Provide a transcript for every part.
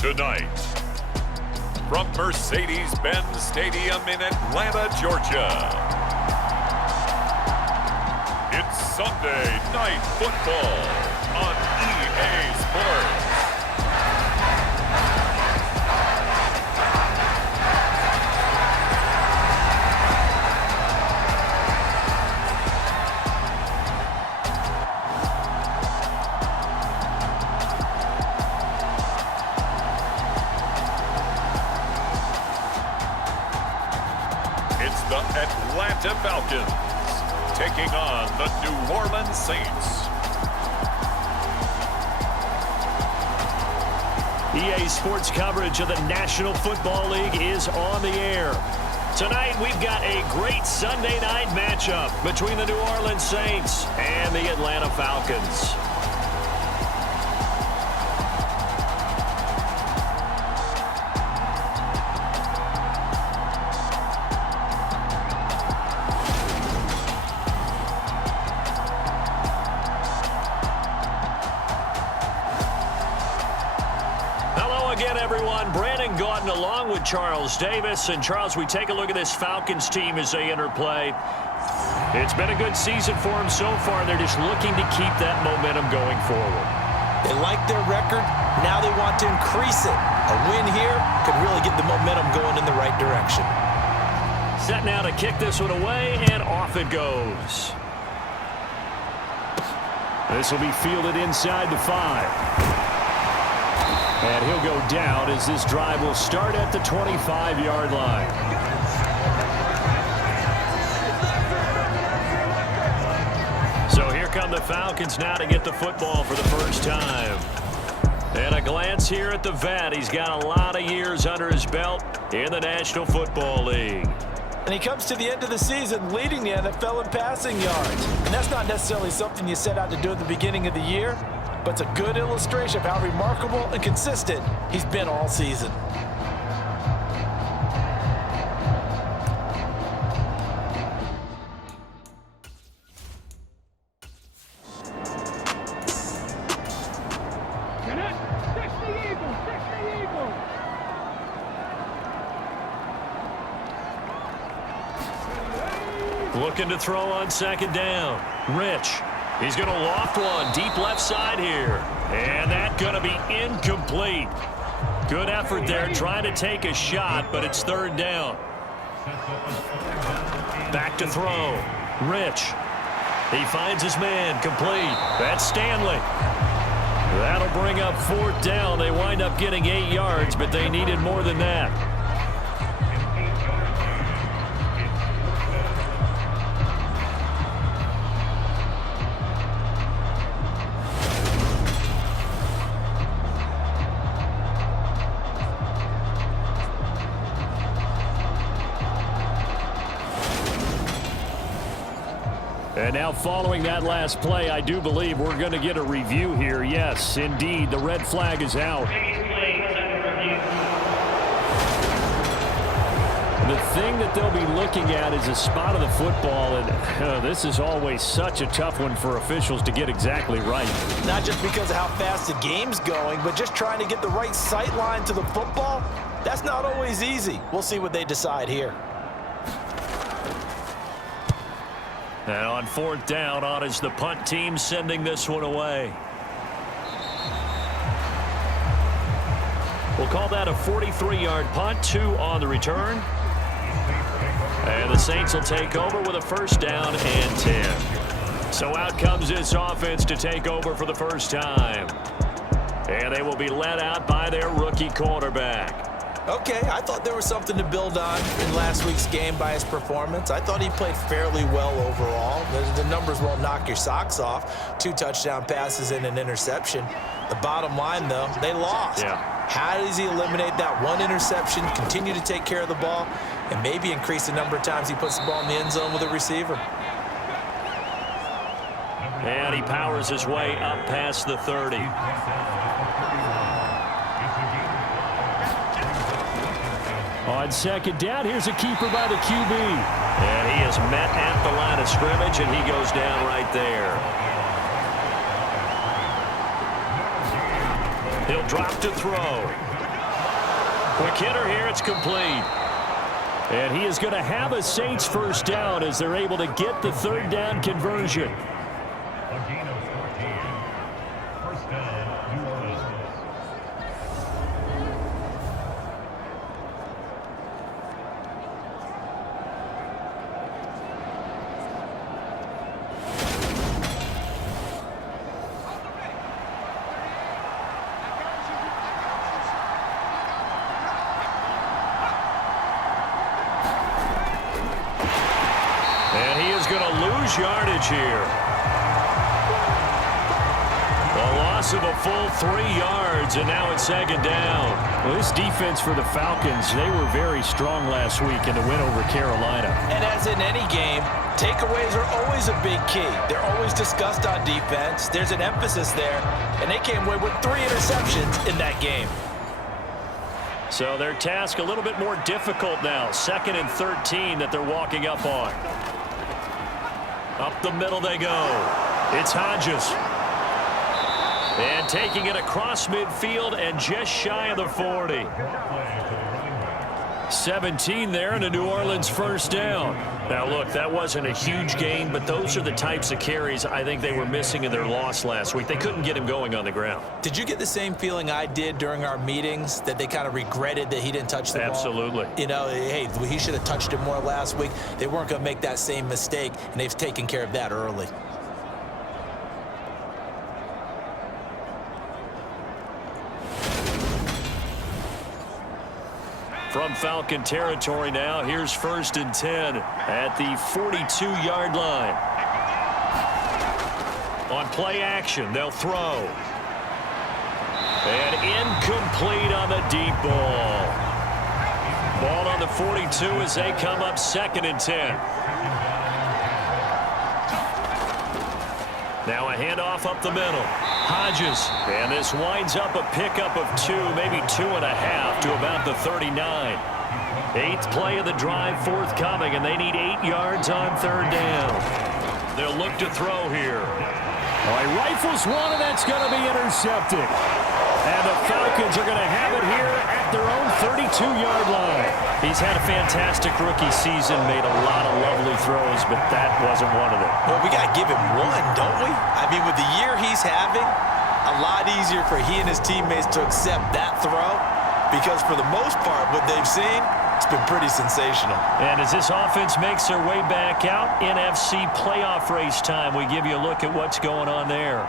Tonight, from Mercedes-Benz Stadium in Atlanta, Georgia, it's Sunday Night Football on EA Sports. It's the Atlanta Falcons taking on the New Orleans Saints. EA Sports coverage of the National Football League is on the air. Tonight, we've got a great Sunday night matchup between the New Orleans Saints and the Atlanta Falcons. Again, everyone, Brandon Gaudin along with Charles Davis. And Charles, we take a look at this Falcons team as they enter play. It's been a good season for them so far. They're just looking to keep that momentum going forward. They like their record. Now they want to increase it. A win here could really get the momentum going in the right direction. Set now to kick this one away, and off it goes. This will be fielded inside the 5. And he'll go down as this drive will start at the 25-yard line. So here come the Falcons now to get the football for the first time. And a glance here at the vet. He's got a lot of years under his belt in the National Football League. And he comes to the end of the season leading the NFL in passing yards. And that's not necessarily something you set out to do at the beginning of the year, but it's a good illustration of how remarkable and consistent he's been all season. Looking to throw on second down. Rich. He's going to loft one deep left side here. And that's going to be incomplete. Good effort there trying to take a shot, but it's third down. Back to throw. Rich. He finds his man complete. That's Stanley. That'll bring up fourth down. They wind up getting 8 yards, but they needed more than that. And now following that last play, I do believe we're going to get a review here. Yes, indeed, the red flag is out. The thing that they'll be looking at is a spot of the football, and this is always such a tough one for officials to get exactly right. Not just because of how fast the game's going, but just trying to get the right sight line to the football. That's not always easy. We'll see what they decide here. And on fourth down, on is the punt team sending this one away. We'll call that a 43-yard punt, 2 on the return. And the Saints will take over with a first down and 10. So out comes this offense to take over for the first time. And they will be led out by their rookie quarterback. Okay, I thought there was something to build on in last week's game by his performance. I thought he played fairly well overall. The numbers won't knock your socks off. 2 touchdown passes and an interception. The bottom line, though, they lost. Yeah. How does he eliminate that one interception, continue to take care of the ball, and maybe increase the number of times he puts the ball in the end zone with a receiver? And he powers his way up past the 30. On second down, here's a keeper by the QB. And he is met at the line of scrimmage, and he goes down right there. He'll drop to throw. Quick hitter here. It's complete. And he is going to have a Saints first down as they're able to get the third down conversion. Yardage here. A loss of a full 3 yards, and now it's second down. Well, this defense for the Falcons, they were very strong last week in the win over Carolina. And as in any game, takeaways are always a big key. They're always discussed on defense. There's an emphasis there, and they came away with 3 interceptions in that game. So their task a little bit more difficult now. 2nd and 13 that they're walking up on. Up the middle they go. It's Hodges. And taking it across midfield and just shy of the 40. 17 there and a New Orleans first down. Now, look, that wasn't a huge gain, but those are the types of carries I think they were missing in their loss last week. They couldn't get him going on the ground. Did you get the same feeling I did during our meetings, that they kind of regretted that he didn't touch the ball? Absolutely. You know, hey, he should have touched it more last week. They weren't going to make that same mistake, and they've taken care of that early. From Falcon territory now, here's 1st and 10 at the 42-yard line. On play action, they'll throw. And incomplete on the deep ball. Ball on the 42 as they come up 2nd and 10. Now a handoff up the middle. Hodges, and this winds up a pickup of 2, maybe 2.5 to about the 39. 8th play of the drive forthcoming, and they need 8 yards on 3rd down. They'll look to throw here. All right, rifles one, and that's going to be intercepted. And the Falcons are going to have it here at their own 32-yard line. He's had a fantastic rookie season, made a lot of lovely throws, but that wasn't one of them. Well, we got to give him one, don't we? I mean, with the year he's having, a lot easier for he and his teammates to accept that throw, because for the most part, what they've seen, it's been pretty sensational. And as this offense makes their way back out, NFC playoff race time, we give you a look at what's going on there.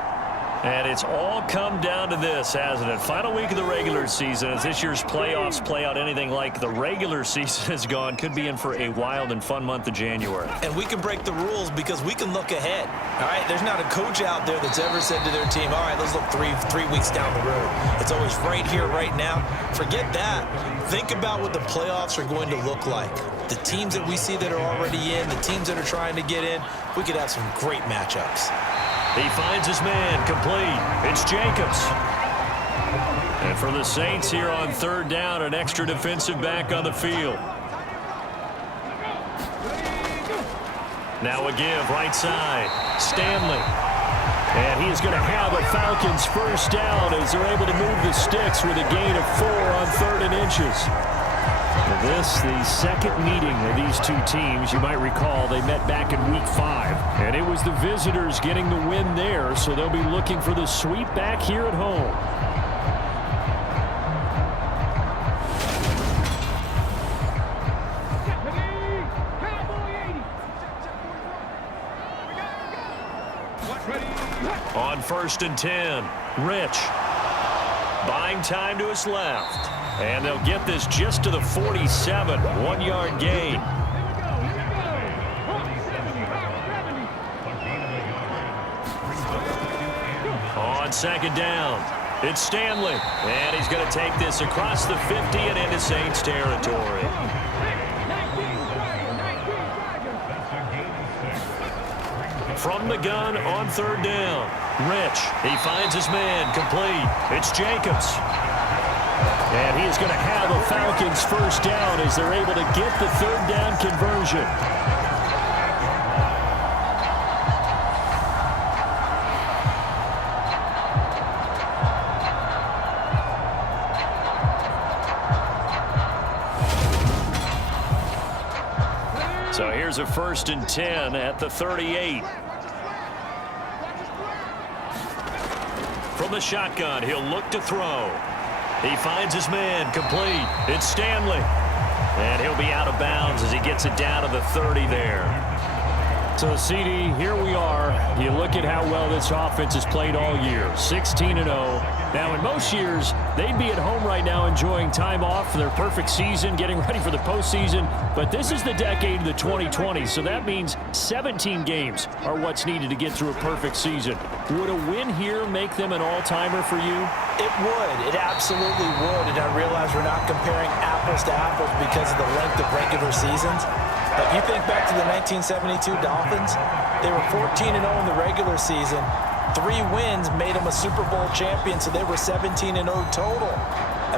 And it's all come down to this, hasn't it? Final week of the regular season. As this year's playoffs play out anything like the regular season has gone, could be in for a wild and fun month of January. And we can break the rules because we can look ahead. All right, there's not a coach out there that's ever said to their team, all right, let's look three weeks down the road. It's always right here, right now. Forget that. Think about what the playoffs are going to look like. The teams that we see that are already in, the teams that are trying to get in, we could have some great matchups. He finds his man, complete. It's Jacobs. And for the Saints here on 3rd down, an extra defensive back on the field. Now a give, right side. Stanley. And he is going to have a Falcons first down as they're able to move the sticks with a gain of 4 on 3rd and inches. This, the second meeting of these two teams. You might recall they met back in week 5. And it was the visitors getting the win there, so they'll be looking for the sweep back here at home. On 1st and 10, Rich. Buying time to his left. And they'll get this just to the 47, 1-yard gain. On 2nd down, it's Stanley. And he's going to take this across the 50 and into Saints territory. From the gun on 3rd down, Rich. He finds his man, complete. It's Jacobs. And he is going to have a Falcons first down as they're able to get the 3rd down conversion. So here's a 1st and 10 at the 38. From the shotgun, he'll look to throw. He finds his man, complete. It's Stanley. And he'll be out of bounds as he gets it down to the 30 there. So, CD, here we are. You look at how well this offense has played all year, 16-0. Now, in most years, they'd be at home right now enjoying time off for their perfect season, getting ready for the postseason. But this is the decade of the 2020s, so that means 17 games are what's needed to get through a perfect season. Would a win here make them an all-timer for you? It would. It absolutely would. And I realize we're not comparing apples to apples because of the length of regular seasons. But you think back to the 1972 Dolphins, they were 14-0 in the regular season. 3 wins made them a Super Bowl champion, so they were 17-0 total.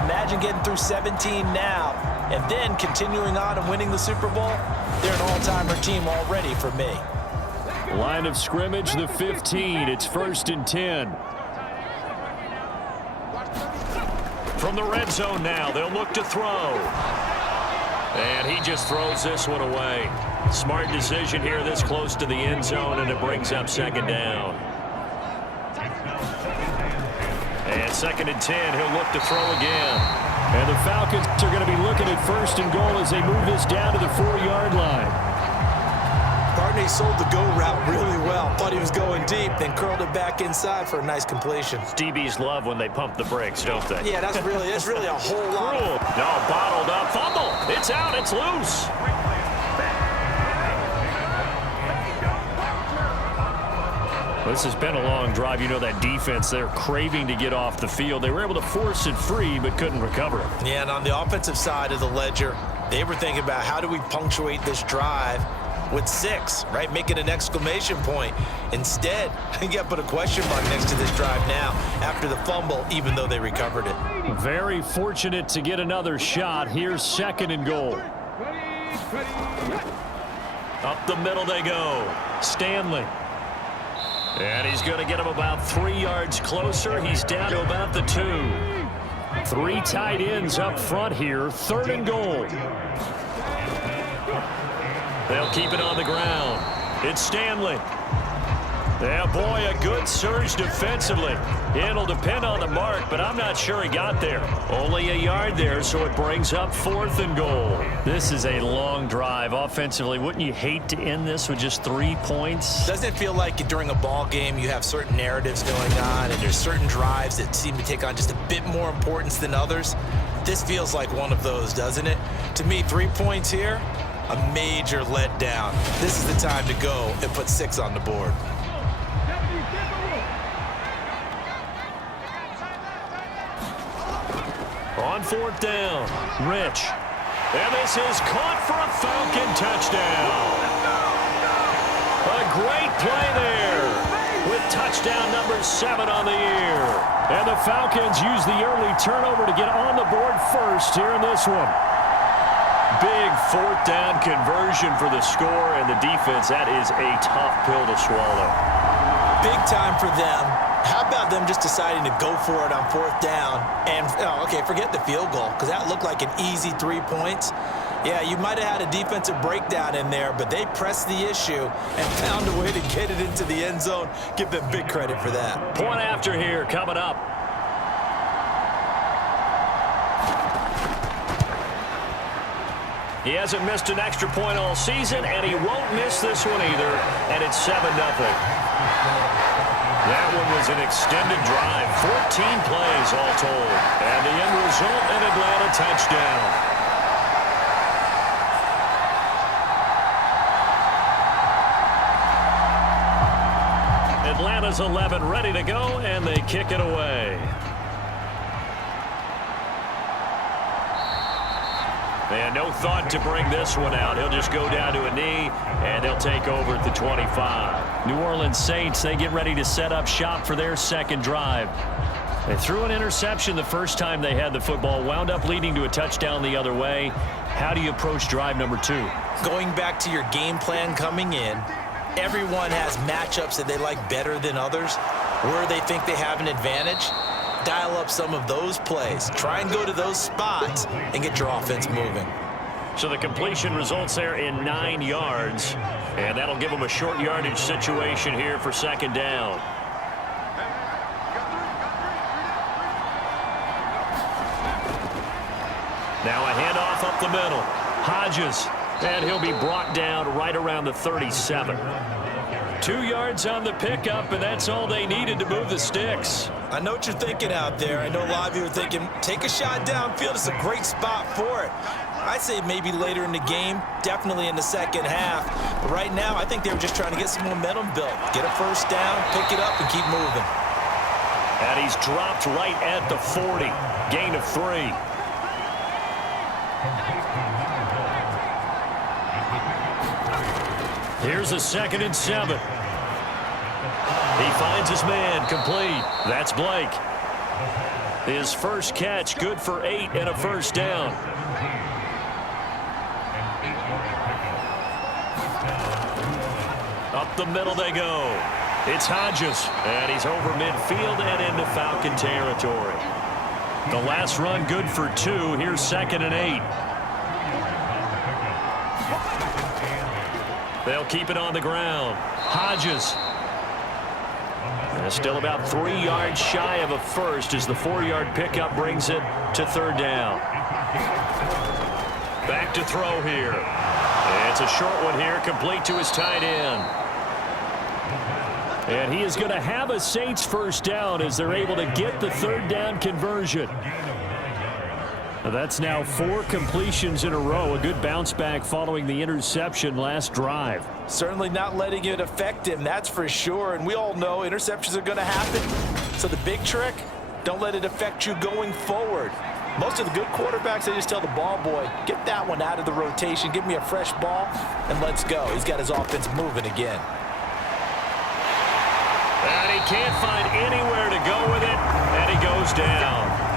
Imagine getting through 17 now and then continuing on and winning the Super Bowl. They're an all-timer team already for me. Line of scrimmage, the 15. It's 1st and 10. From the red zone now, they'll look to throw. And he just throws this one away. Smart decision here this close to the end zone, and it brings up 2nd down. And 2nd and 10, he'll look to throw again. And the Falcons are going to be looking at 1st and goal as they move this down to the 4-yard line. Barney sold the go route really well. Thought he was going deep, then curled it back inside for a nice completion. DBs love when they pump the brakes, don't they? Yeah, that's really a whole lot. No, bottled up. Fumble. It's out. It's loose. This has been a long drive. You know that defense, they're craving to get off the field. They were able to force it free, but couldn't recover it. Yeah, and on the offensive side of the ledger, they were thinking about how do we punctuate this drive with 6, right? Make it an exclamation point. Instead, you got to put a question mark next to this drive now after the fumble, even though they recovered it. Very fortunate to get another shot. Here's 2nd and goal. Up the middle they go. Stanley. And he's going to get him about 3 yards closer. He's down to about the 2. 3 tight ends up front here. 3rd and goal. They'll keep it on the ground. It's Stanley. Yeah, boy, a good surge defensively. It'll depend on the mark, but I'm not sure he got there. Only a yard there, so it brings up 4th and goal. This is a long drive offensively. Wouldn't you hate to end this with just 3 points? Doesn't it feel like during a ball game you have certain narratives going on and there's certain drives that seem to take on just a bit more importance than others? This feels like one of those, doesn't it? To me, 3 points here, a major letdown. This is the time to go and put 6 on the board. On 4th down, Rich. And this is caught for a Falcon touchdown. A great play there with touchdown number 7 on the year. And the Falcons use the early turnover to get on the board first here in this one. Big 4th down conversion for the score, and the defense, that is a tough pill to swallow. Big time for them. How about them just deciding to go for it on 4th down? And, forget the field goal, because that looked like an easy 3 points. Yeah, you might have had a defensive breakdown in there, but they pressed the issue and found a way to get it into the end zone. Give them big credit for that. Point after here coming up. He hasn't missed an extra point all season, and he won't miss this one either, and it's 7-0. That one was an extended drive, 14 plays all told, and the end result, an Atlanta touchdown. Atlanta's 11 ready to go, and they kick it away. And no thought to bring this one out. He'll just go down to a knee, and they'll take over at the 25. New Orleans Saints, they get ready to set up shop for their 2nd drive. They threw an interception the first time they had the football, wound up leading to a touchdown the other way. How do you approach drive number 2? Going back to your game plan coming in, everyone has matchups that they like better than others, where they think they have an advantage. Dial up some of those plays. Try and go to those spots and get your offense moving. So the completion results there in 9 yards. And that'll give them a short yardage situation here for second down. Now a handoff up the middle. Hodges. And he'll be brought down right around the 37. 2 yards on the pickup, and that's all they needed to move the sticks. I know what you're thinking out there. I know a lot of you are thinking, take a shot downfield. It's a great spot for it. I'd say maybe later in the game, definitely in the second half. But right now, I think they were just trying to get some momentum built. Get a first down, pick it up, and keep moving. And he's dropped right at the 40. Gain of 3. Here's a 2nd and 7. He finds his man, complete. That's Blake. His first catch, good for 8 and a first down. Up the middle they go. It's Hodges, and he's over midfield and into Falcon territory. The last run good for 2. Here's 2nd and 8. They'll keep it on the ground. Hodges. Still about 3 yards shy of a first as the 4-yard pickup brings it to 3rd down. Back to throw here. It's a short one here, complete to his tight end. And he is going to have a Saints first down as they're able to get the 3rd down conversion. That's now 4 completions in a row. A good bounce back following the interception last drive. Certainly not letting it affect him, that's for sure. And we all know interceptions are going to happen. So the big trick, don't let it affect you going forward. Most of the good quarterbacks, they just tell the ball boy, get that one out of the rotation, give me a fresh ball, and let's go. He's got his offense moving again. And he can't find anywhere to go with it, and he goes down.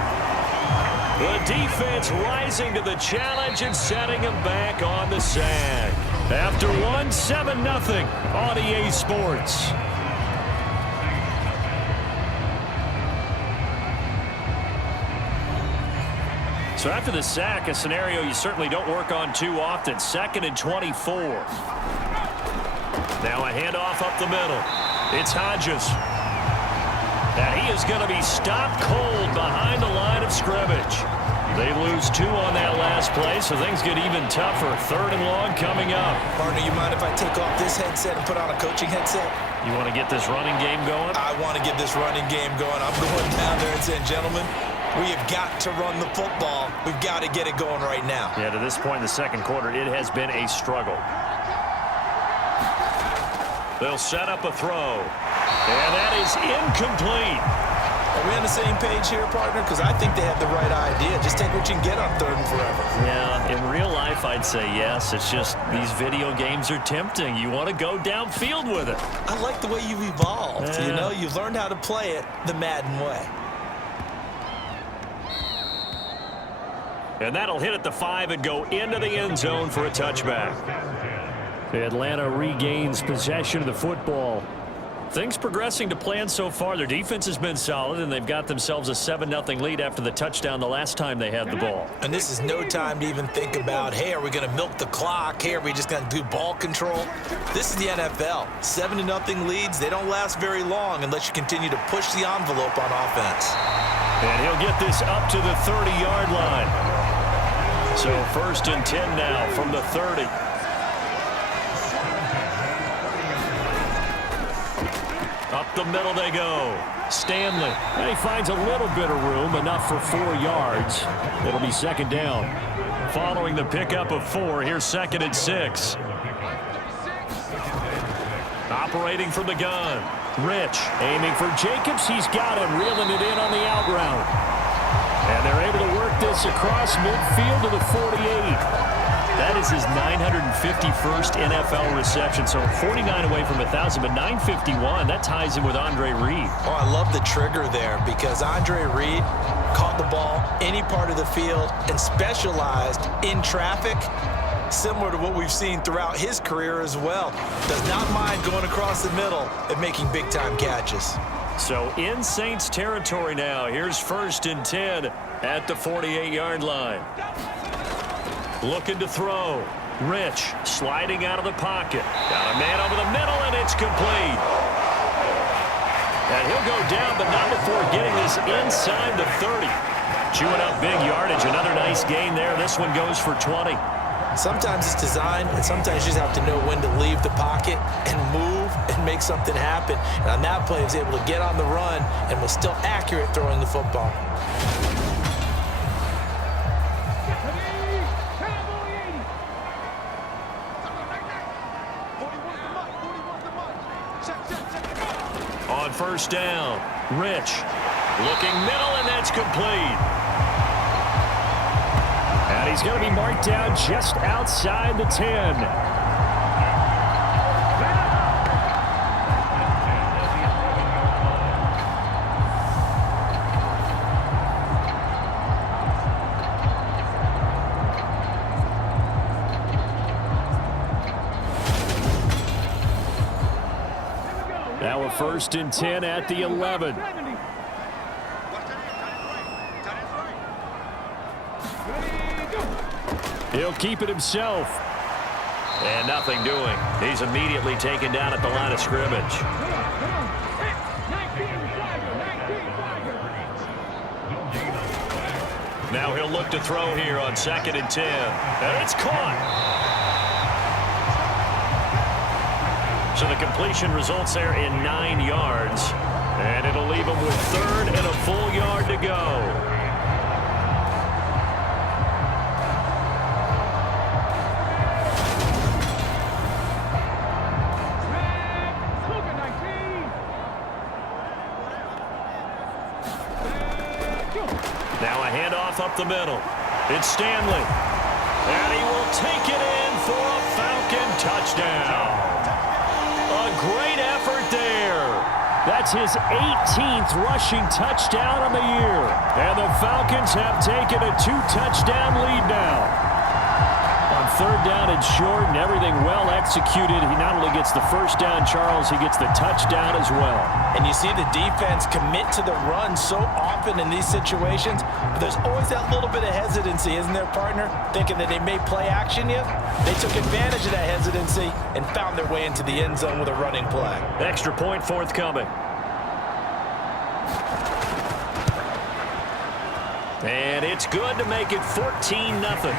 The defense rising to the challenge and setting him back on the sack. After one, 7-0 on EA Sports. So after the sack, a scenario you certainly don't work on too often. 2nd and 24. Now a handoff up the middle. It's Hodges. And he is going to be stopped cold behind the line of scrimmage. They lose 2 on that last play, so things get even tougher. 3rd and long coming up. Partner, you mind if I take off this headset and put on a coaching headset? You want to get this running game going? I want to get this running game going. I'm going down there and saying, gentlemen, we have got to run the football. We've got to get it going right now. Yeah, to this point in the second quarter, it has been a struggle. They'll set up a throw. And that is incomplete. Are we on the same page here, partner? Because I think they have the right idea. Just take what you can get on 3rd and forever. Yeah, in real life, I'd say yes. It's just these video games are tempting. You want to go downfield with it. I like the way you've evolved. You know, you've learned how to play it the Madden way. And that'll hit at the 5 and go into the end zone for a touchback. Atlanta regains possession of the football. Things progressing to plan so far. Their defense has been solid, and they've got themselves a 7-0 lead after the touchdown the last time they had the ball. And this is no time to even think about, hey, are we going to milk the clock? Hey, are we just going to do ball control? This is the NFL. 7-0 leads, they don't last very long unless you continue to push the envelope on offense. And he'll get this up to the 30-yard line. So 1st and 10 now from the 30. Up the middle they go. Stanley. And he finds a little bit of room, enough for 4 yards. It'll be 2nd down. Following the pickup of 4, here's 2nd and 6. Operating from the gun. Rich aiming for Jacobs. He's got him, reeling it in on the out route. And they're able to work this across midfield to the 48. That is his 951st NFL reception. So 49 away from 1,000, but 951. That ties him with Andre Reed. Oh, I love the trigger there because Andre Reed caught the ball any part of the field and specialized in traffic, similar to what we've seen throughout his career as well. Does not mind going across the middle and making big-time catches. So in Saints territory now. Here's 1st and 10 at the 48-yard line. Looking to throw. Rich sliding out of the pocket. Got a man over the middle, and it's complete. And he'll go down, but not before getting this inside the 30. Chewing up big yardage. Another nice gain there. This one goes for 20. Sometimes it's design, and sometimes you just have to know when to leave the pocket and move and make something happen. And on that play, he was able to get on the run and was still accurate throwing the football. On first down, Rich looking middle, and that's complete. And he's going to be marked down just outside the 10. Now a 1st and 10 at the 11. He'll keep it himself. And nothing doing. He's immediately taken down at the line of scrimmage. Now he'll look to throw here on 2nd and 10. And it's caught. So the completion results there in 9 yards. And it'll leave him with 3rd and a full yard to go. Now a handoff up the middle. It's Stanley. And he will take it in for a Falcon touchdown. A great effort there. That's his 18th rushing touchdown of the year. And the Falcons have taken a 2-touchdown lead now. On 3rd down and short and everything well executed, he not only gets the 1st down, Charles, he gets the touchdown as well. And you see the defense commit to the run so often in these situations, but there's always that little bit of hesitancy, isn't there, partner? Thinking that they may play action you. They took advantage of that hesitancy and found their way into the end zone with a running play. Extra point forthcoming. And it's good to make it 14-0.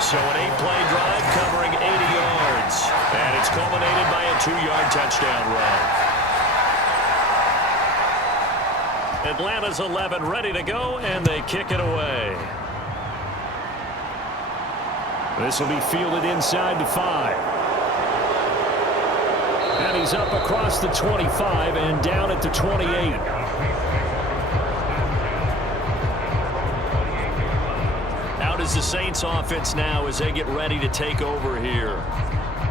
So an 8-play drive covering 80 yards. And it's culminated by a 2-yard touchdown run. Atlanta's 11 ready to go, and they kick it away. This will be fielded inside the 5. And he's up across the 25 and down at the 28. Is the Saints offense now as they get ready to take over here.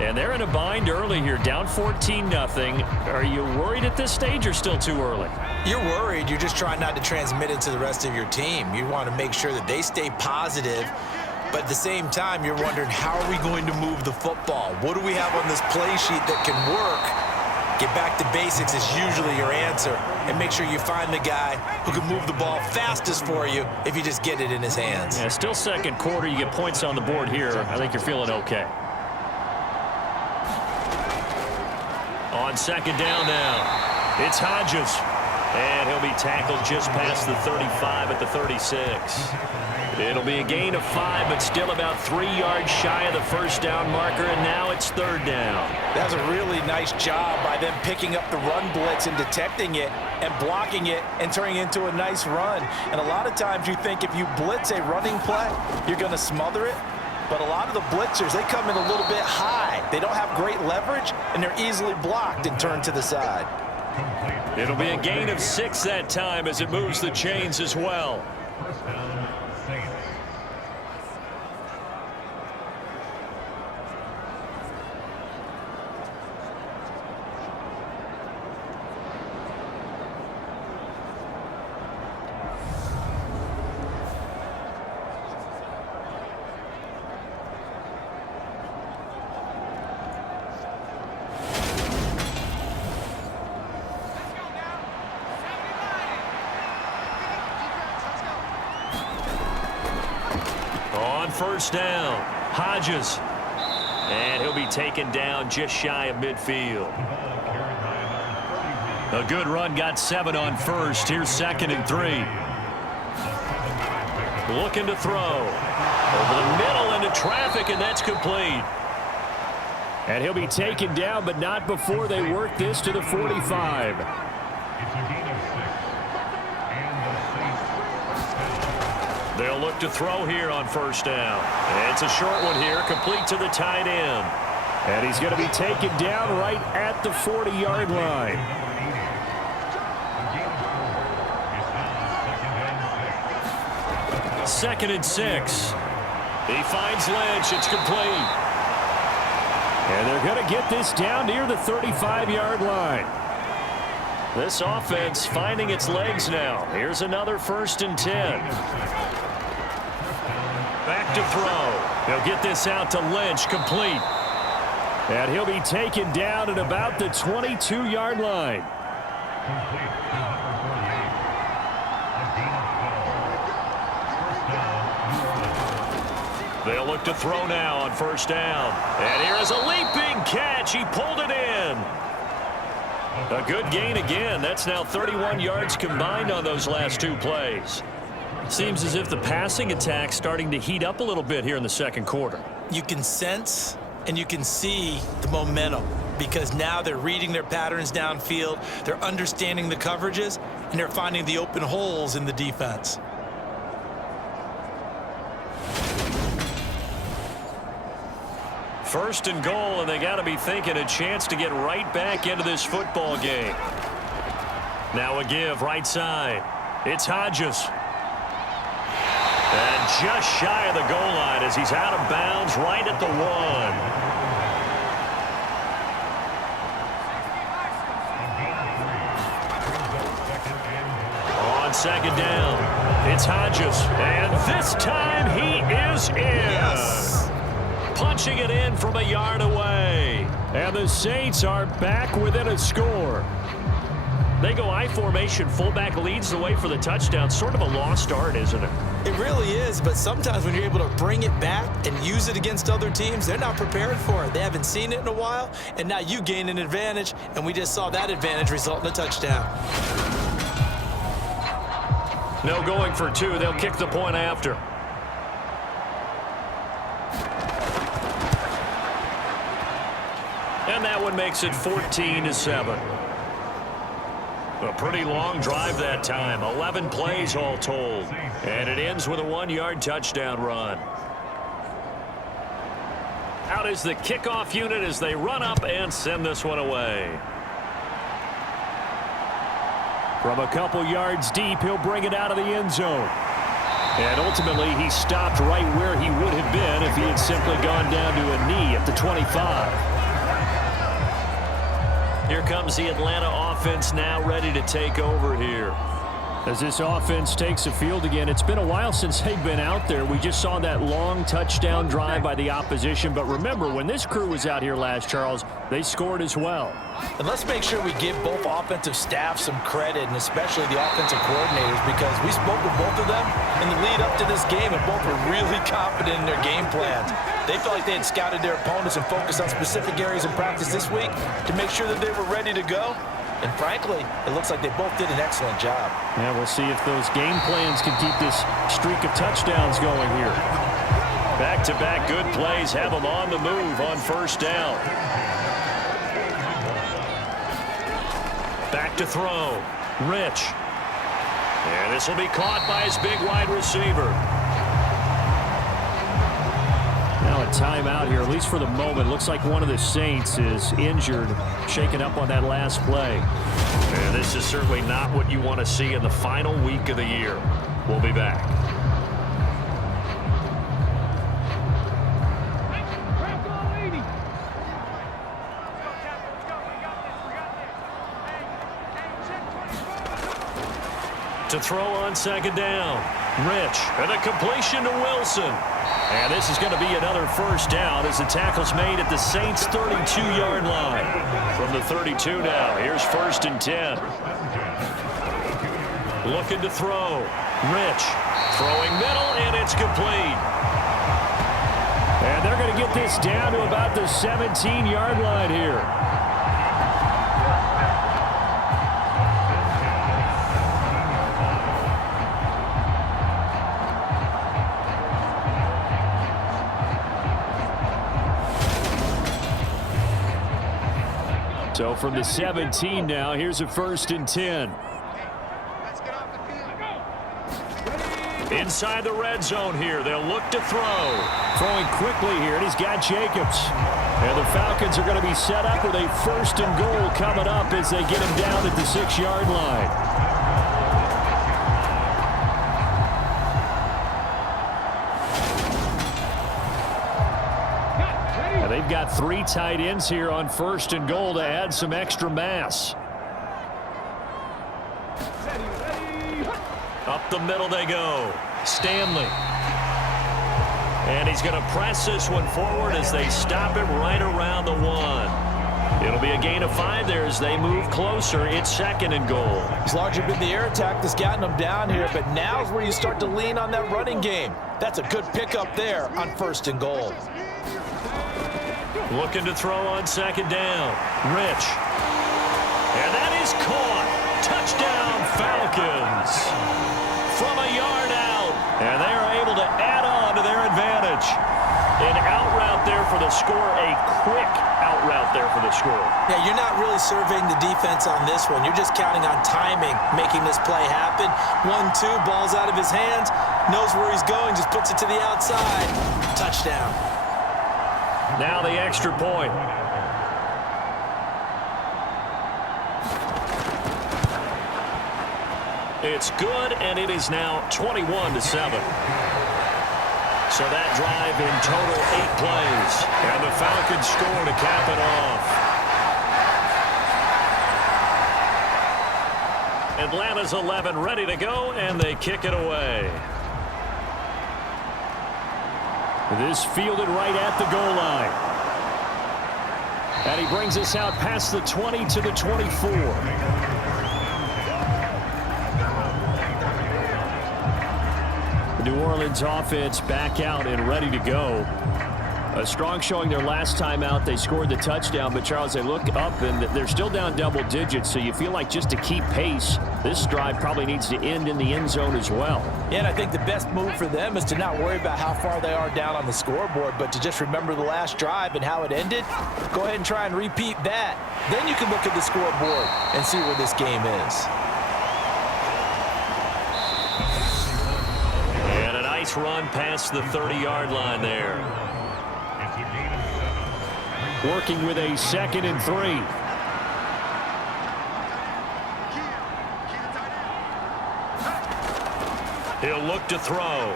And they're in a bind early here, down 14-0. Are you worried at this stage or still too early? You're worried. You're just trying not to transmit it to the rest of your team. You want to make sure that they stay positive, but at the same time, you're wondering, how are we going to move the football? What do we have on this play sheet that can work? Get back to basics is usually your answer, and make sure you find the guy who can move the ball fastest for you if you just get it in his hands. Yeah, still 2nd quarter. You get points on the board here. I think you're feeling okay. On 2nd down now, it's Hodges. And he'll be tackled just past the 35 at the 36. It'll be a gain of 5, but still about 3 yards shy of the 1st down marker, and now it's 3rd down. That was a really nice job by them picking up the run blitz and detecting it and blocking it and turning it into a nice run. And a lot of times you think if you blitz a running play, you're going to smother it. But a lot of the blitzers, they come in a little bit high. They don't have great leverage, and they're easily blocked and turned to the side. It'll be a gain of 6 that time as it moves the chains as well. On first down, Hodges. And he'll be taken down just shy of midfield. A good run, got 7 on first. Here's 2nd and 3. Looking to throw. Over the middle into traffic, and that's complete. And he'll be taken down, but not before they work this to the 45. They'll look to throw here on first down. And it's a short one here, complete to the tight end. And he's going to be taken down right at the 40-yard line. Second and 6. He finds Lynch. It's complete. And they're going to get this down near the 35-yard line. This offense finding its legs now. Here's another 1st and 10. Back to throw. He'll get this out to Lynch, complete. And he'll be taken down at about the 22-yard line. They'll look to throw now on first down. And here is a leaping catch. He pulled it in. A good gain again. That's now 31 yards combined on those last 2 plays. Seems as if the passing attack's starting to heat up a little bit here in the second quarter. You can sense and you can see the momentum because now they're reading their patterns downfield, they're understanding the coverages, and they're finding the open holes in the defense. First and goal, and they got to be thinking a chance to get right back into this football game. Now a give right side. It's Hodges. And just shy of the goal line as he's out of bounds right at the 1. On second down, it's Hodges. And this time he is in. Yes. Punching it in from a yard away. And the Saints are back within a score. They go I formation. Fullback leads the way for the touchdown. Sort of a lost art, isn't it? It really is, but sometimes when you're able to bring it back and use it against other teams, they're not prepared for it. They haven't seen it in a while, and now you gain an advantage, and we just saw that advantage result in a touchdown. No going for 2. They'll kick the point after. And that one makes it 14-7. A pretty long drive that time. 11 plays all told. And it ends with a 1-yard touchdown run. Out is the kickoff unit as they run up and send this one away. From a couple yards deep, he'll bring it out of the end zone. And ultimately, he stopped right where he would have been if he had simply gone down to a knee at the 25. Here comes the Atlanta offense now ready to take over here. As this offense takes the field again, it's been a while since they've been out there. We just saw that long touchdown drive by the opposition. But remember, when this crew was out here last, Charles, they scored as well. And let's make sure we give both offensive staff some credit, and especially the offensive coordinators, because we spoke with both of them in the lead up to this game, and both were really confident in their game plans. They felt like they had scouted their opponents and focused on specific areas in practice this week to make sure that they were ready to go. And frankly, it looks like they both did an excellent job. Yeah, we'll see if those game plans can keep this streak of touchdowns going here. Back-to-back good plays have them on the move on first down. Back to throw. Rich. And this will be caught by his big wide receiver. Now a timeout here, at least for the moment. Looks like one of the Saints is injured, shaken up on that last play. And this is certainly not what you want to see in the final week of the year. We'll be back. To throw on second down. Rich. And a completion to Wilson. And this is going to be another first down as the tackle's made at the Saints' 32-yard line. From the 32 now, here's 1st and 10. Looking to throw. Rich. Throwing middle, and it's complete. And they're going to get this down to about the 17-yard line here. So from the 17 now, here's a 1st and 10. Inside the red zone here, they'll look to throw. Throwing quickly here, and he's got Jacobs. And the Falcons are going to be set up with a 1st and goal coming up as they get him down at the 6-yard line. They've got 3 tight ends here on 1st and goal to add some extra mass. Up the middle they go. Stanley. And he's going to press this one forward as they stop him right around the 1. It'll be a gain of 5 there as they move closer. It's 2nd and goal. It's largely been the air attack that's gotten them down here, but now's where you start to lean on that running game. That's a good pickup there on 1st and goal. Looking to throw on 2nd down. Rich. And that is caught. Touchdown, Falcons. From a yard out. And they are able to add on to their advantage. An out route there for the score. A quick out route there for the score. Yeah, you're not really surveying the defense on this one. You're just counting on timing, making this play happen. 1-2, ball's out of his hands. Knows where he's going, just puts it to the outside. Touchdown. Now the extra point. It's good, and it is now 21-7. So that drive in total 8 plays. And the Falcons score to cap it off. Atlanta's 11 ready to go, and they kick it away. This fielded right at the goal line. And he brings us out past the 20 to the 24. The New Orleans offense back out and ready to go. A strong showing their last time out. They scored the touchdown, but Charles, they look up and they're still down double digits, so you feel like just to keep pace, this drive probably needs to end in the end zone as well. Yeah, and I think the best move for them is to not worry about how far they are down on the scoreboard, but to just remember the last drive and how it ended. Go ahead and try and repeat that. Then you can look at the scoreboard and see where this game is. And a nice run past the 30-yard line there. Working with a 2nd and 3. He'll look to throw.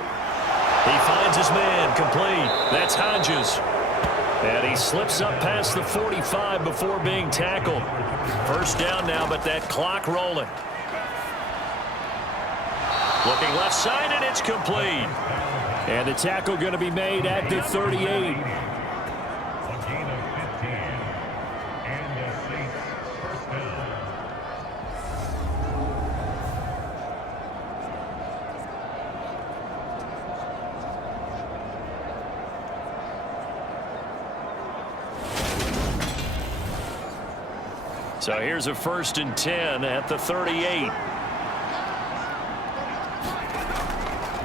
He finds his man complete. That's Hodges. And he slips up past the 45 before being tackled. 1st down now, but that clock rolling. Looking left side, and it's complete. And the tackle going to be made at the 38. So here's a 1st and 10 at the 38.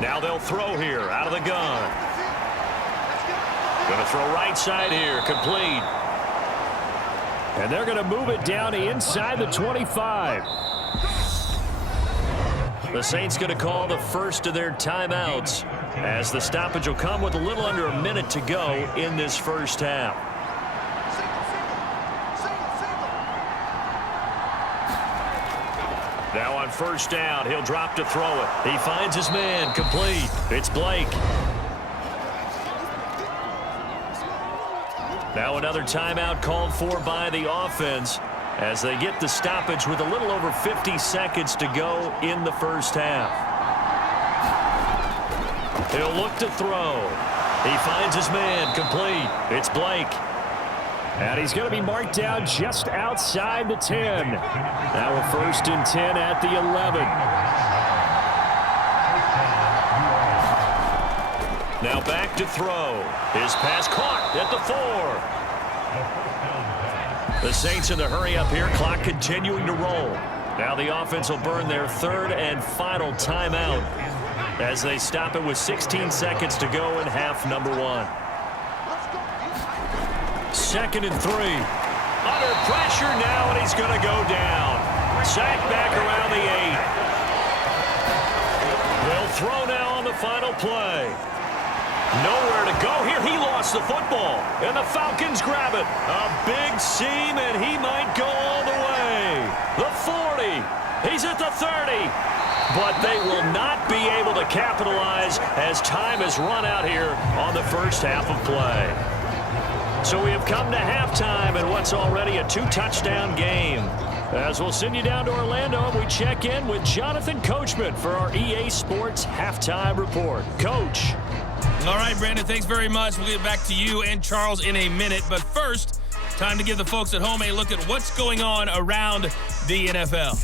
Now they'll throw here out of the gun. Going to throw right side here, complete. And they're going to move it down to inside the 25. The Saints going to call the first of their timeouts as the stoppage will come with a little under a minute to go in this 1st half. Now on 1st down, he'll drop to throw it. He finds his man, complete. It's Blake. Now another timeout called for by the offense as they get the stoppage with a little over 50 seconds to go in the 1st half. He'll look to throw. He finds his man, complete. It's Blake. And he's going to be marked down just outside the 10. Now a 1st and 10 at the 11. Now back to throw. His pass caught at the 4. The Saints in the hurry up here. Clock continuing to roll. Now the offense will burn their third and final timeout as they stop it with 16 seconds to go in half number 1. 2nd and 3. Under pressure now, and he's going to go down. Sacked back around the 8. They'll throw now on the final play. Nowhere to go here. He lost the football, and the Falcons grab it. A big seam, and he might go all the way. The 40. He's at the 30. But they will not be able to capitalize as time has run out here on the first half of play. So we have come to halftime in what's already a 2-touchdown game. As we'll send you down to Orlando, and we check in with Jonathan Coachman for our EA Sports Halftime Report. Coach. All right, Brandon, thanks very much. We'll get back to you and Charles in a minute. But first, time to give the folks at home a look at what's going on around the NFL.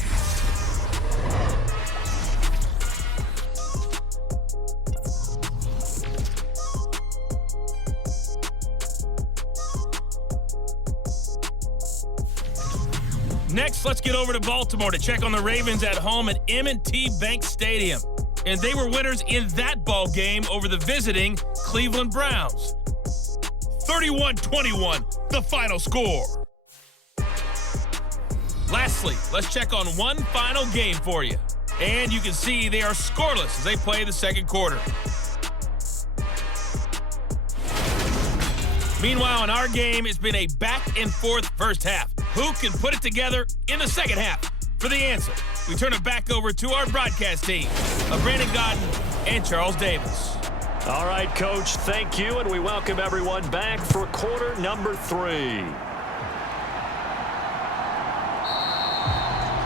Next, let's get over to Baltimore to check on the Ravens at home at M&T Bank Stadium. And they were winners in that ball game over the visiting Cleveland Browns. 31-21, the final score. Lastly, let's check on one final game for you. And you can see they are scoreless as they play the second quarter. Meanwhile, in our game, it's been a back-and-forth first half. Who can put it together in the second half? For the answer, we turn it back over to our broadcast team of Brandon Godden and Charles Davis. All right, Coach, thank you, and we welcome everyone back for quarter number 3.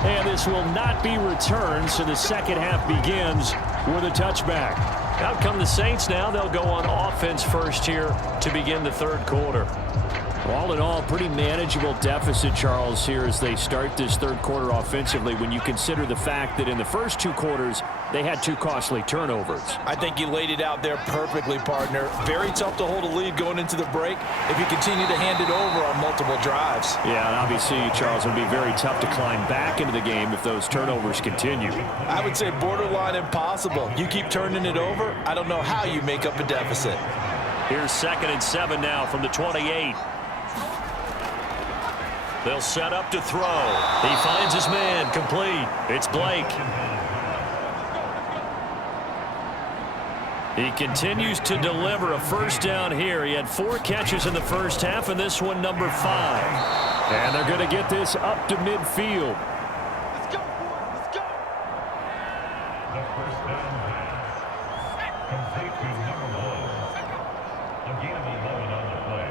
And this will not be returned, so the second half begins with a touchback. Out come the Saints now. They'll go on offense first here to begin the third quarter. All in all, pretty manageable deficit, Charles, here as they start this third quarter offensively when you consider the fact that in the first 2 quarters, they had 2 costly turnovers. I think you laid it out there perfectly, partner. Very tough to hold a lead going into the break if you continue to hand it over on multiple drives. Yeah, and obviously, Charles, it would be very tough to climb back into the game if those turnovers continue. I would say borderline impossible. You keep turning it over, I don't know how you make up a deficit. Here's 2nd and 7 now from the 28. They'll set up to throw. He finds his man, complete. It's Blake. He continues to deliver a first down here. He had 4 catches in the first half, and this one number 5. And they're going to get this up to midfield. Let's go, boys. Let's go. The first down complete to number 1. A gain of 11 on the play.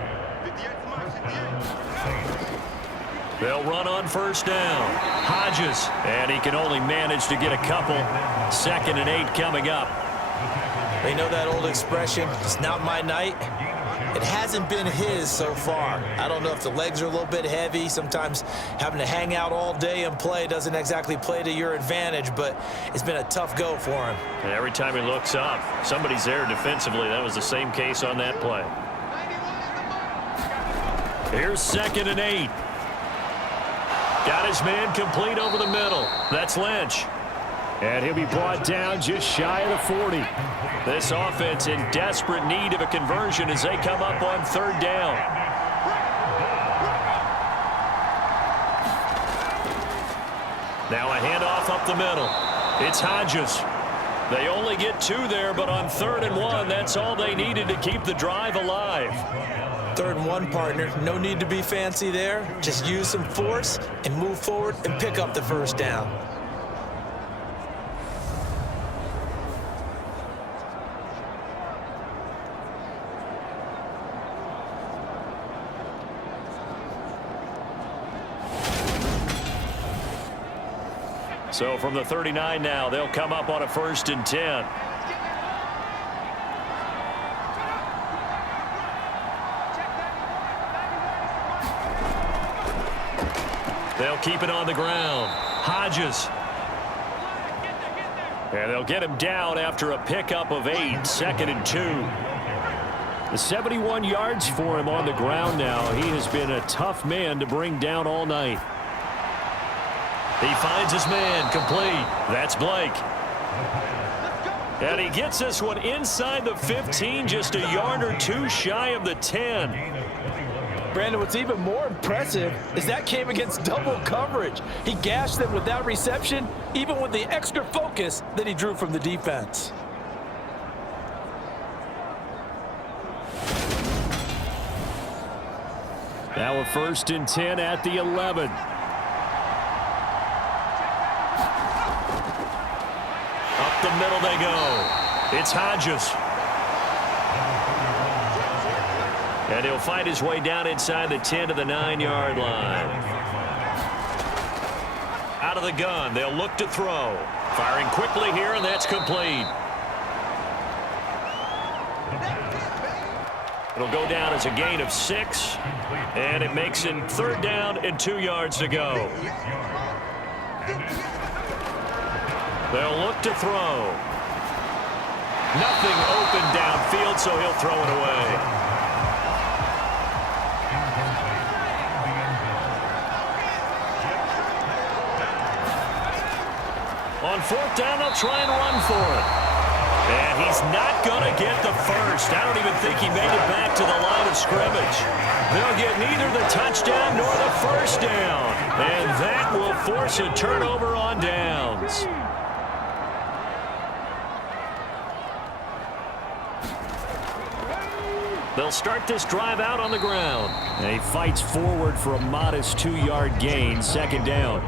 They'll run on first down. Hodges, and he can only manage to get a couple. 2nd and 8 coming up. They know that old expression, it's not my night. It hasn't been his so far. I don't know if the legs are a little bit heavy. Sometimes having to hang out all day and play doesn't exactly play to your advantage, but it's been a tough go for him. And every time he looks up, somebody's there defensively. That was the same case on that play. Here's 2nd and 8. Got his man complete over the middle. That's Lynch. And he'll be brought down just shy of the 40. This offense in desperate need of a conversion as they come up on 3rd down. Now a handoff up the middle. It's Hodges. They only get 2 there, but on 3rd and 1, that's all they needed to keep the drive alive. 3rd and 1, partner. No need to be fancy there. Just use some force and move forward and pick up the first down. So from the 39 now, they'll come up on a 1st and 10. They'll keep it on the ground. Hodges. And they'll get him down after a pickup of 8, 2nd and 2. The 71 yards for him on the ground now. He has been a tough man to bring down all night. He finds his man, complete. That's Blake. And he gets this one inside the 15, just a yard or two shy of the 10. Brandon, what's even more impressive is that came against double coverage. He gashed them with that reception, even with the extra focus that he drew from the defense. Now a 1st and 10 at the 11. Up the middle they go. It's Hodges. And he'll find his way down inside the 10 to the 9-yard line. Out of the gun, they'll look to throw. Firing quickly here, and that's complete. It'll go down as a gain of 6, and it makes it 3rd down and 2 yards to go. They'll look to throw. Nothing open downfield, so he'll throw it away. On 4th down, they'll try and run for it. And he's not going to get the first. I don't even think he made it back to the line of scrimmage. They'll get neither the touchdown nor the first down. And that will force a turnover on downs. They'll start this drive out on the ground. And he fights forward for a modest 2-yard gain, 2nd down.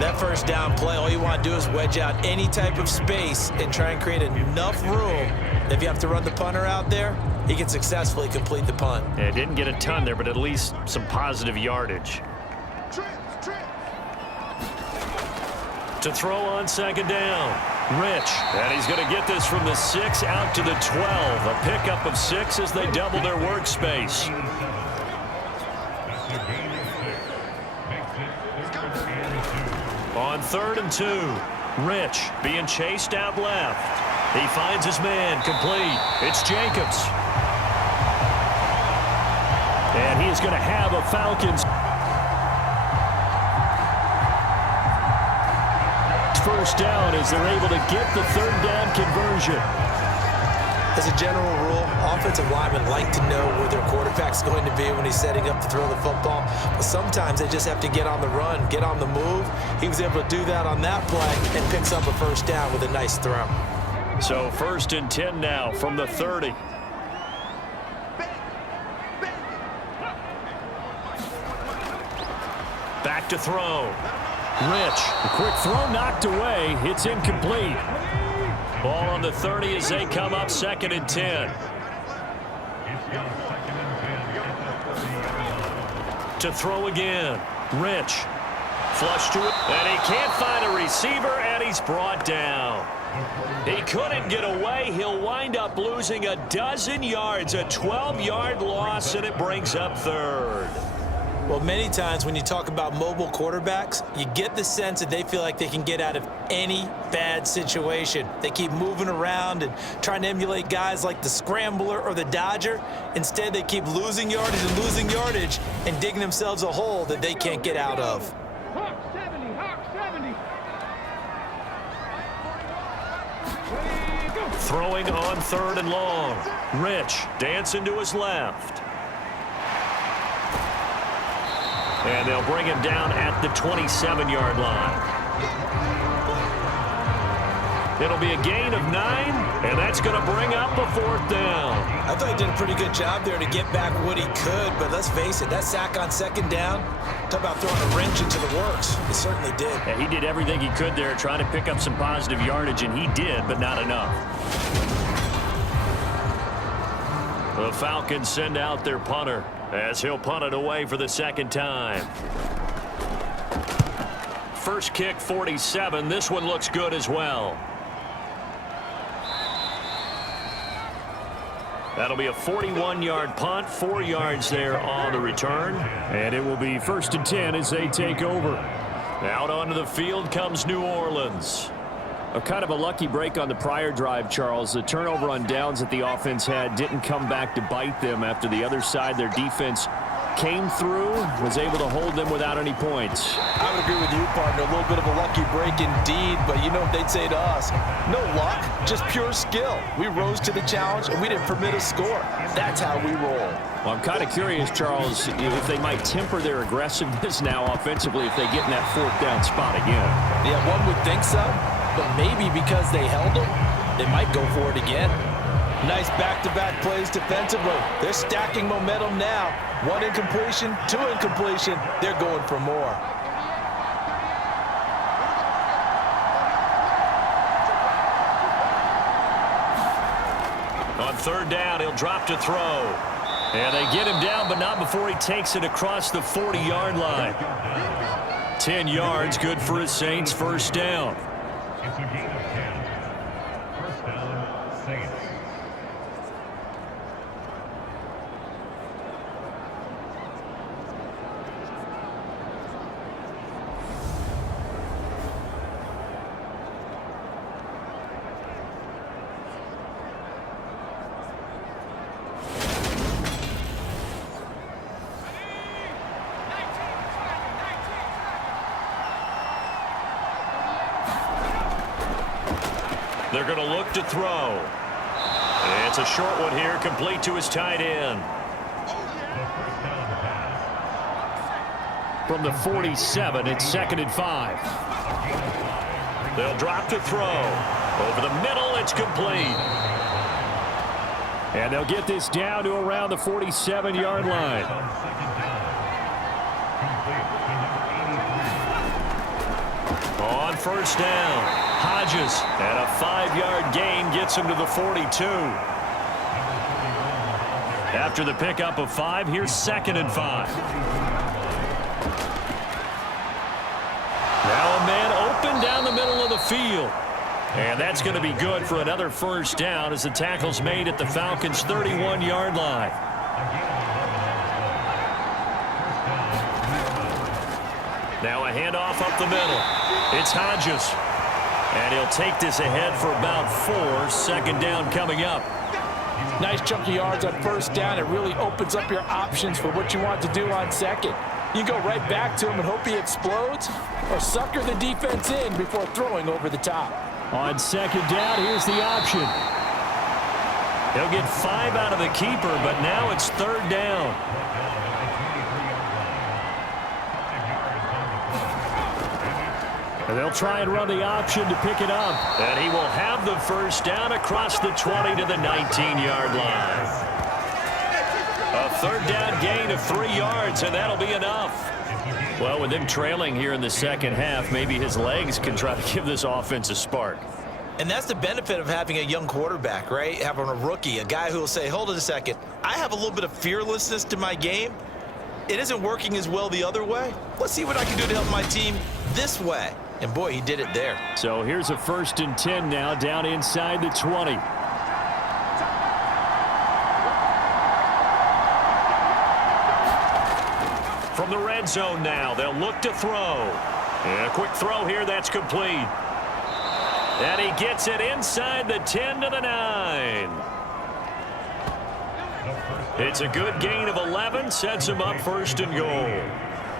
That 1st down play, all you want to do is wedge out any type of space and try and create enough room. If you have to run the punter out there, he can successfully complete the punt. Yeah, didn't get a ton there, but at least some positive yardage. To throw on 2nd down, Rich. And he's going to get this from the 6 out to the 12. A pickup of 6 as they double their workspace. On 3rd and 2, Rich being chased out left. He finds his man, complete. It's Jacobs. And he is going to have a Falcons 1st down as they're able to get the 3rd down conversion. As a general rule, offensive linemen like to know where their quarterback's going to be when he's setting up to throw the football. But sometimes they just have to get on the run, get on the move. He was able to do that on that play and picks up a 1st down with a nice throw. So 1st and 10 now from the 30. Back to throw. Rich, a quick throw knocked away. It's incomplete. Ball on the 30 as they come up 2nd and 10. To throw again. Rich. Flush to it. And he can't find a receiver, and he's brought down. He couldn't get away. He'll wind up losing a dozen yards. A 12-yard loss, and it brings up 3rd. Well, many times when you talk about mobile quarterbacks, you get the sense that they feel like they can get out of any bad situation. They keep moving around and trying to emulate guys like the Scrambler or the Dodger. Instead, they keep losing yardage and digging themselves a hole that they can't get out of. Hawk 70, Hawk 70. Throwing on 3rd and long. Rich dancing to his left. And they'll bring him down at the 27-yard line. It'll be a gain of 9, and that's going to bring up a 4th down. I thought he did a pretty good job there to get back what he could, but let's face it, that sack on 2nd down, talk about throwing a wrench into the works. He certainly did. Yeah, he did everything he could there, trying to pick up some positive yardage, and he did, but not enough. The Falcons send out their punter as he'll punt it away for the 2nd time. First kick, 47. This one looks good as well. That'll be a 41-yard punt, 4 yards there on the return. And it will be 1st and 10 as they take over. Out onto the field comes New Orleans. A kind of a lucky break on the prior drive, Charles. The turnover on downs that the offense had didn't come back to bite them after the other side. Their defense came through, was able to hold them without any points. I would agree with you, partner. A little bit of a lucky break indeed, but you know what they'd say to us? No luck, just pure skill. We rose to the challenge, and we didn't permit a score. That's how we roll. Well, I'm kind of curious, Charles, if they might temper their aggressiveness now offensively if they get in that fourth down spot again. Yeah, one would think so, but maybe because they held them, they might go for it again. Nice back-to-back plays defensively. They're stacking momentum now. One incompletion, two incompletion. They're going for more. On third down, he'll drop to throw. And they get him down, but not before he takes it across the 40-yard line. 10 yards, good for his Saints, first down. It's a gain of 10. First down, Saints. They're going to look to throw. It's a short one here, complete to his tight end. From the 47, it's 2nd and 5. They'll drop to throw. Over the middle, it's complete. And they'll get this down to around the 47-yard line. On first down, Hodges, and a 5-yard gain gets him to the 42. After the pickup of 5, here's 2nd and 5. Now a man open down the middle of the field. And that's going to be good for another first down as the tackle's made at the Falcons' 31-yard line. Now a handoff up the middle. It's Hodges. And he'll take this ahead for about 4. 2nd down coming up. Nice chunk of yards on first down. It really opens up your options for what you want to do on second. You go right back to him and hope he explodes, or sucker the defense in before throwing over the top. On 2nd down, here's the option. He'll get 5 out of the keeper, but now it's 3rd down. And they'll try and run the option to pick it up. And he will have the first down across the 20 to the 19-yard line. A 3rd down gain of 3 yards, and that'll be enough. Well, with them trailing here in the second half, maybe his legs can try to give this offense a spark. And that's the benefit of having a young quarterback, right? Having a rookie, a guy who will say, hold it a second, I have a little bit of fearlessness to my game. It isn't working as well the other way. Let's see what I can do to help my team this way. And boy, he did it there. So here's a 1st and 10 now, down inside the 20. From the red zone now, they'll look to throw. And a quick throw here, that's complete. And he gets it inside the 10 to the 9. It's a good gain of 11, sets him up 1st and goal.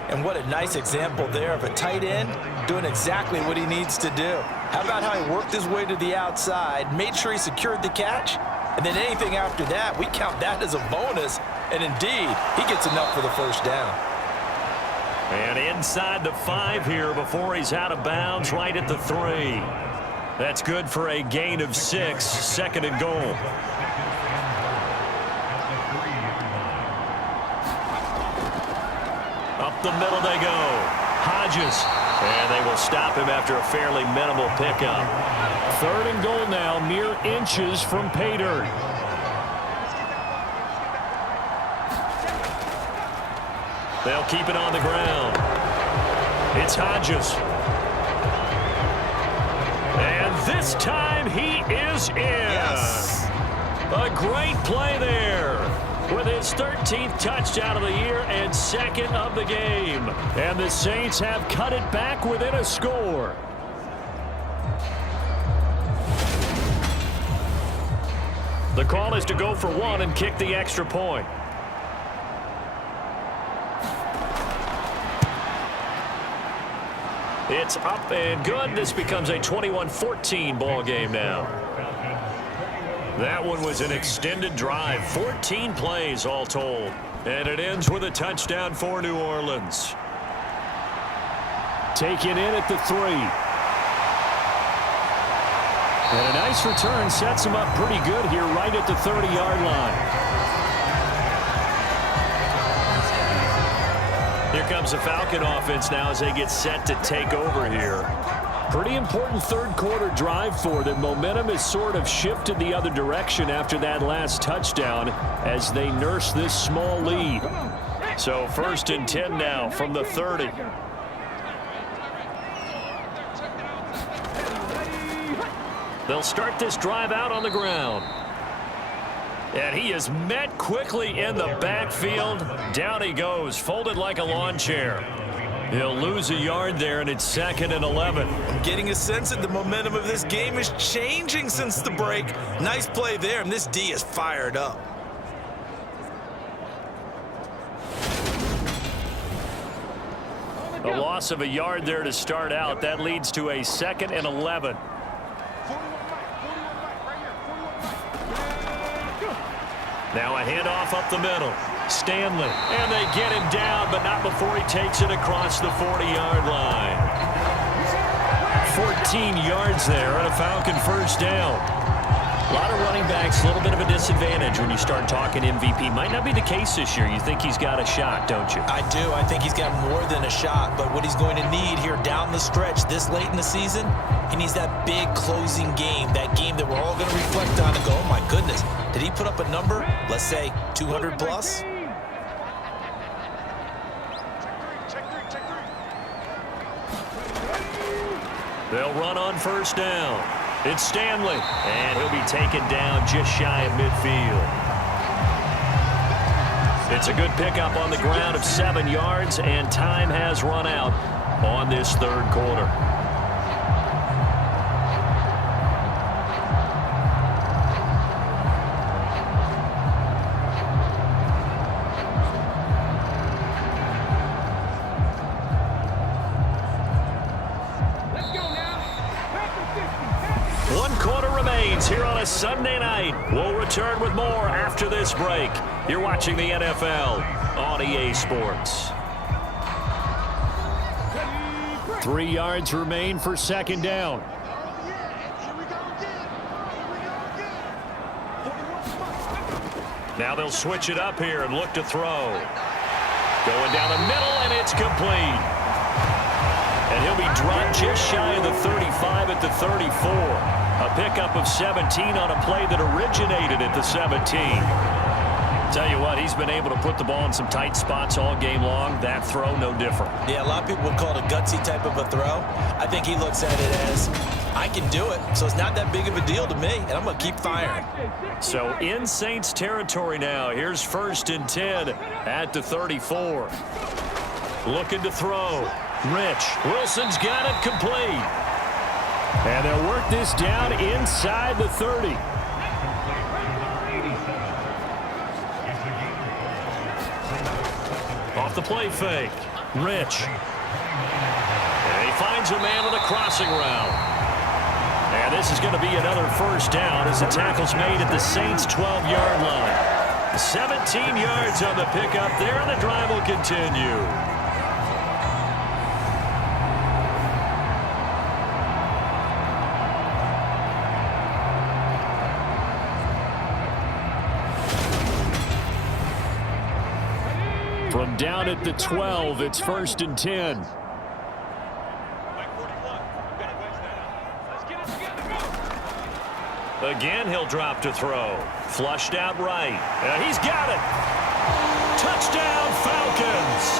And what a nice example there of a tight end doing exactly what he needs to do. How about how he worked his way to the outside, made sure he secured the catch, and then anything after that, we count that as a bonus. And indeed, he gets enough for the first down. And inside the 5 here before he's out of bounds, right at the 3. That's good for a gain of 6, 2nd and goal. Up the middle they go. Hodges. And they will stop him after a fairly minimal pickup. 3rd and goal now, mere inches from pay dirt. They'll keep it on the ground. It's Hodges. And this time he is in. Yes. A great play there. with his 13th touchdown of the year and second of the game. And the Saints have cut it back within a score. The call is to go for one and kick the extra point. It's up and good. This becomes a 21-14 ball game now. That one was an extended drive, 14 plays all told. And it ends with a touchdown for New Orleans. Taken in at the 3. And a nice return sets him up pretty good here right at the 30-yard line. Here comes the Falcon offense now as they get set to take over here. Pretty important third quarter drive for them. Momentum has sort of shifted the other direction after that last touchdown as they nurse this small lead. So 1st and 10 now from the 30. They'll start this drive out on the ground. And he is met quickly in the backfield. Down he goes, folded like a lawn chair. He'll lose a yard there, and it's 2nd and 11. I'm getting a sense that the momentum of this game is changing since the break. Nice play there, and this D is fired up. A loss of a yard there to start out. That leads to a 2nd and 11. Now a handoff up the middle. Stanley, and they get him down, but not before he takes it across the 40-yard line. 14 yards there and a Falcon first down. A lot of running backs, a little bit of a disadvantage when you start talking MVP. Might not be the case this year. You think he's got a shot, don't you? I do. I think he's got more than a shot, but what he's going to need here down the stretch this late in the season, he needs that big closing game, that game that we're all going to reflect on and go, oh my goodness, did he put up a number, let's say 200 plus? They'll run on first down. It's Stanley, and he'll be taken down just shy of midfield. It's a good pickup on the ground of 7 yards, and time has run out on this third quarter. Here on a Sunday night. We'll return with more after this break. You're watching the NFL on EA Sports. 3 yards remain for 2nd down. Now they'll switch it up here and look to throw. Going down the middle, and it's complete. And he'll be dropped just shy of the 35 at the 34. A pickup of 17 on a play that originated at the 17. Tell you what, he's been able to put the ball in some tight spots all game long. That throw, no different. Yeah, a lot of people would call it a gutsy type of a throw. I think he looks at it as, I can do it, so it's not that big of a deal to me, and I'm going to keep firing. So in Saints territory now. Here's 1st and 10 at the 34. Looking to throw. Rich. Wilson's got it complete. And they'll work this down inside the 30. Off the play fake. Rich. And he finds a man on the crossing route. And this is going to be another first down as the tackle's made at the Saints' 12-yard line. 17 yards on the pickup there, and the drive will continue. From down at the 12, it's 1st and 10. Again, he'll drop to throw. Flushed out right. And he's got it. Touchdown, Falcons.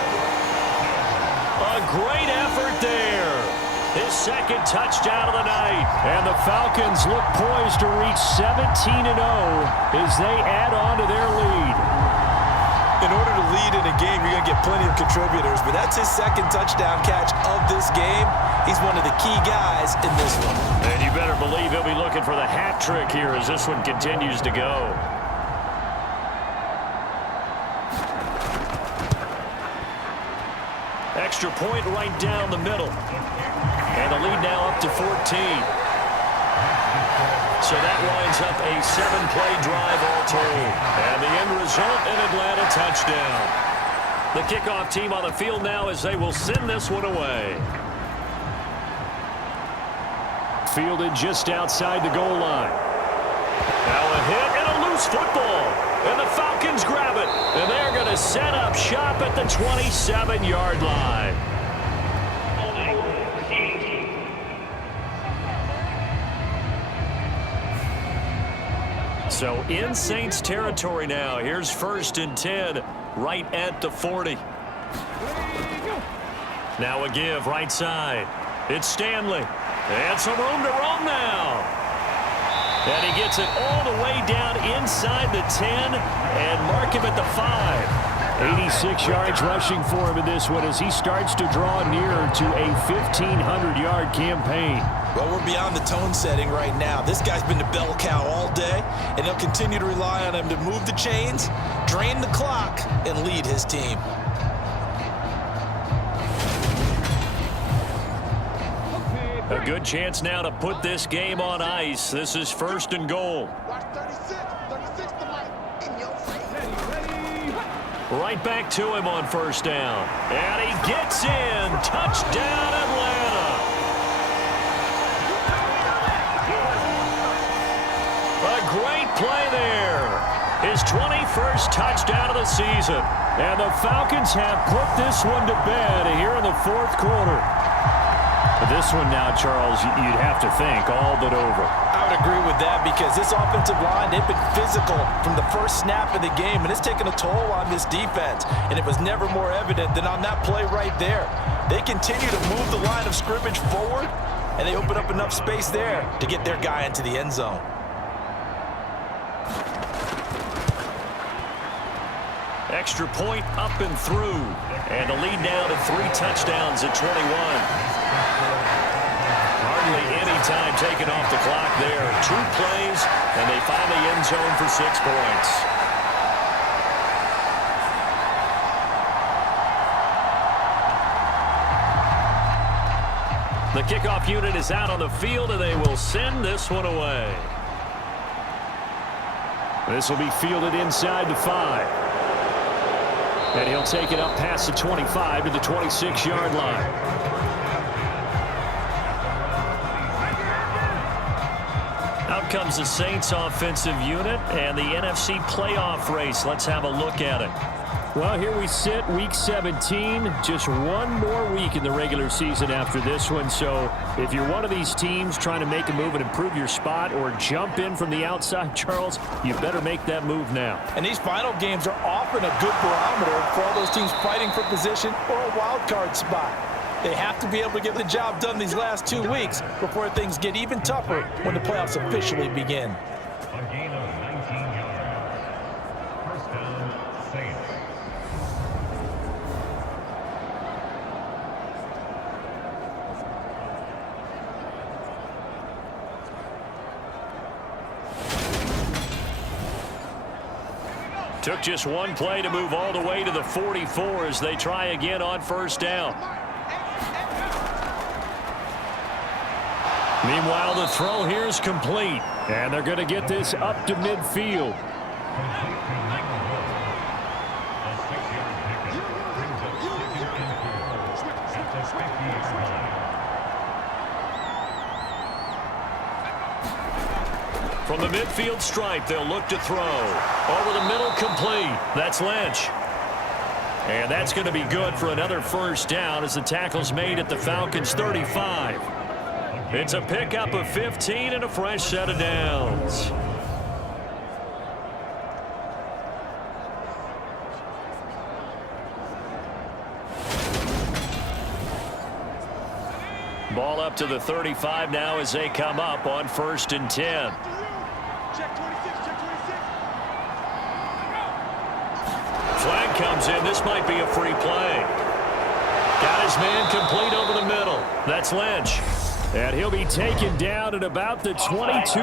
A great effort there. His 2nd touchdown of the night. And the Falcons look poised to reach 17-0 as they add on to their lead. in order to lead in a game, you're going to get plenty of contributors, but that's his second touchdown catch of this game. He's one of the key guys in this one. And you better believe he'll be looking for the hat trick here as this one continues to go. Extra point right down the middle. And the lead now up to 14. So that winds up a 7-play drive all told. And the end result, an Atlanta touchdown. The kickoff team on the field now as they will send this one away. Fielded just outside the goal line. Now a hit and a loose football. And the Falcons grab it. And they're going to set up shop at the 27-yard line. So in Saints territory now. Here's 1st and 10 right at the 40. Now a give right side. It's Stanley. And some room to roam now. And he gets it all the way down inside the 10 and mark him at the 5. 86 yards rushing for him in this one as he starts to draw nearer to a 1,500-yard campaign. Well, we're beyond the tone setting right now. This guy's been the bell cow all day, and they'll continue to rely on him to move the chains, drain the clock, and lead his team. A good chance now to put this game on ice. This is 1st and goal. Watch 36 to Mike in your face. Right back to him on 1st down. And he gets in. Touchdown, Atlanta. A great play there. His 21st touchdown of the season. And the Falcons have put this one to bed here in the 4th quarter. This one now, Charles, you'd have to think all but over. I would agree with that because this offensive line, they've been physical from the first snap of the game, and it's taken a toll on this defense, and it was never more evident than on that play right there. They continue to move the line of scrimmage forward, and they open up enough space there to get their guy into the end zone. Extra point up and through, and the lead now to 3 touchdowns at 21. Hardly any time taken off the clock there. 2 plays, and they find the end zone for 6 points. The kickoff unit is out on the field, and they will send this one away. This will be fielded inside the 5. And he'll take it up past the 25 to the 26-yard line. Out comes the Saints offensive unit and the NFC playoff race. Let's have a look at it. Well, here we sit, Week 17. Just one more week in the regular season after this one. So if you're one of these teams trying to make a move and improve your spot or jump in from the outside, Charles, you better make that move now. And these final games are often a good barometer for all those teams fighting for position or a wild card spot. They have to be able to get the job done these last 2 weeks before things get even tougher when the playoffs officially begin. A gain of 19 yards. 1st down, Saints. Took just one play to move all the way to the 44 as they try again on 1st down. Meanwhile, the throw here is complete. And they're going to get this up to midfield. Complete to Michael Holt. A 6-yard pickup brings up 2nd and 4 at the 50-yard line. From the midfield stripe, they'll look to throw. Over the middle, complete. That's Lynch. And that's going to be good for another 1st down as the tackle's made at the Falcons' 35. It's a pickup of 15 and a fresh set of downs. Ball up to the 35 now as they come up on 1st and 10. Check 26, check 26. Flag comes in. This might be a free play. Got his man complete over the middle. That's Lynch. And he'll be taken down at about the 22